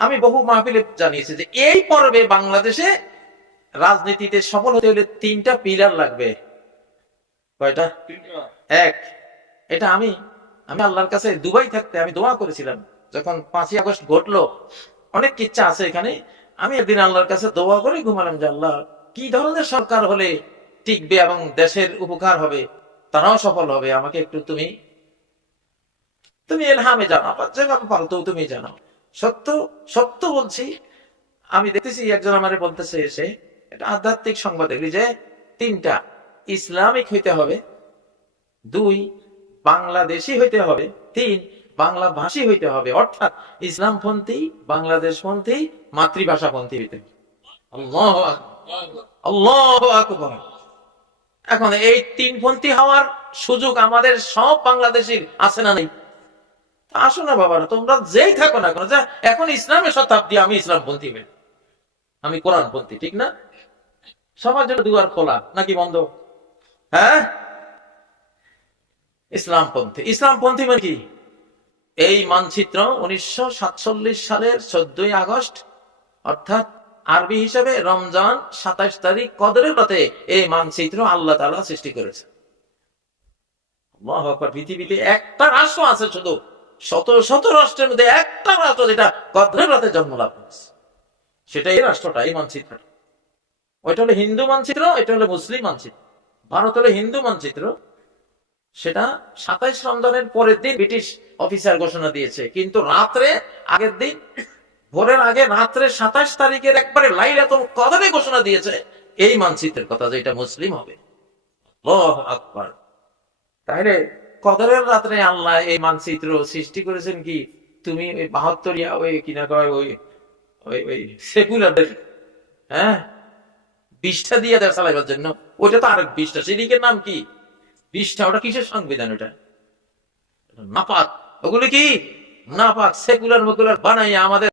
আমি বহু মাহফিলে জানিয়েছি যে এই পর্বে বাংলাদেশে রাজনীতিতে সফল হতে হলে 3টা পিলার লাগবে। কয়টা? এক, এটা আমি আমি আল্লাহর কাছে দুবাই থাকতে আমি দোয়া করেছিলাম, যখন 5ই আগস্ট ঘটলো অনেক ইচ্ছা আছে এখানে। আমি একদিন আল্লাহর কাছে দোয়া করে ঘুমালাম যে আল্লাহ, কি ধরনের সরকার হলে টিকবে এবং দেশের উপকার হবে, তারাও সফল হবে, আমাকে একটু তুমি তুমি এলহামে জানাও, বা যেভাবে পারো তো তুমি জানাও। সত্য সত্য বলছি, আমি দেখতেছি একজন আমারে বলতেছে এসে, এটা আধ্যাত্মিক সংবাদ এগুলি, যে 3টা ইসলামিক হইতে হবে, 2 বাংলাদেশি হইতে হবে, 3 বাংলা ভাষী হইতে হবে, অর্থাৎ ইসলামপন্থী, বাংলাদেশপন্থী, মাতৃভাষাপন্থী হইতে হবে। আল্লাহু আকবার, আল্লাহু আকবার। এখন এই 3পন্থী হওয়ার সুযোগ আমাদের সব বাংলাদেশীর আছে না নেই? আসো না বাবারা, তোমরা যেই থাকো না কেন, যা এখন ইসলামের শতাব্দী, আমি ইসলামপন্থী হই, আমি কোরআনপন্থী, ঠিক না? সবার জন্য দুয়ার খোলা নাকি বন্ধ? হ্যাঁ, ইসলামপন্থী। ইসলামপন্থী মানে কি? এই মানচিত্র 1947 সালের 14ই আগস্ট, অর্থাৎ আরবি হিসাবে রমজান 27 তারিখ কদরের রাতে এই মানচিত্র আল্লাহ তাআলা সৃষ্টি করেছে। আল্লাহু আকবার। পৃথিবীতে একটা রাষ্ট্র আছে, শুধু শত শত রাষ্ট্রের মধ্যে একটা রাষ্ট্র যেটা কদরের রাতে জন্ম লাভ করেছে, সেটা এই রাষ্ট্রটা, এই মানচিত্রটা। ওইটা হলো হিন্দু মানচিত্র, এটা হলো মুসলিম মানচিত্র। ভারত হলো হিন্দু মানচিত্র, সেটা 27 রমজানের পরের দিন ব্রিটিশ অফিসার ঘোষণা দিয়েছে, কিন্তু রাত্রে আগের দিন, ভোরের আগে রাত্রে 27 তারিখের একবারে লাইলাতুল কদরে ঘোষণা দিয়েছে এই মানচিত্রের কথা, যে এটা মুসলিম হবে। আল্লাহু আকবার। তাহলে কদরের রাত্রে আল্লাহ এই মানচিত্র সৃষ্টি করেছেন কি? তুমি ওই 72 ওই কিনা কয় ওই ওই ওই সেকুলারদের, হ্যাঁ, 20টা দিয়ে দেয় চালাইবার জন্য। ওটা তো আরেক 20টা, সেদিকের নাম কি? 20টা। ওটা কিসের সংবিধান? ওটা নাপাক। ওগুলো কি নাপাক? সেকুলার মকুলার বানাইয়া আমাদের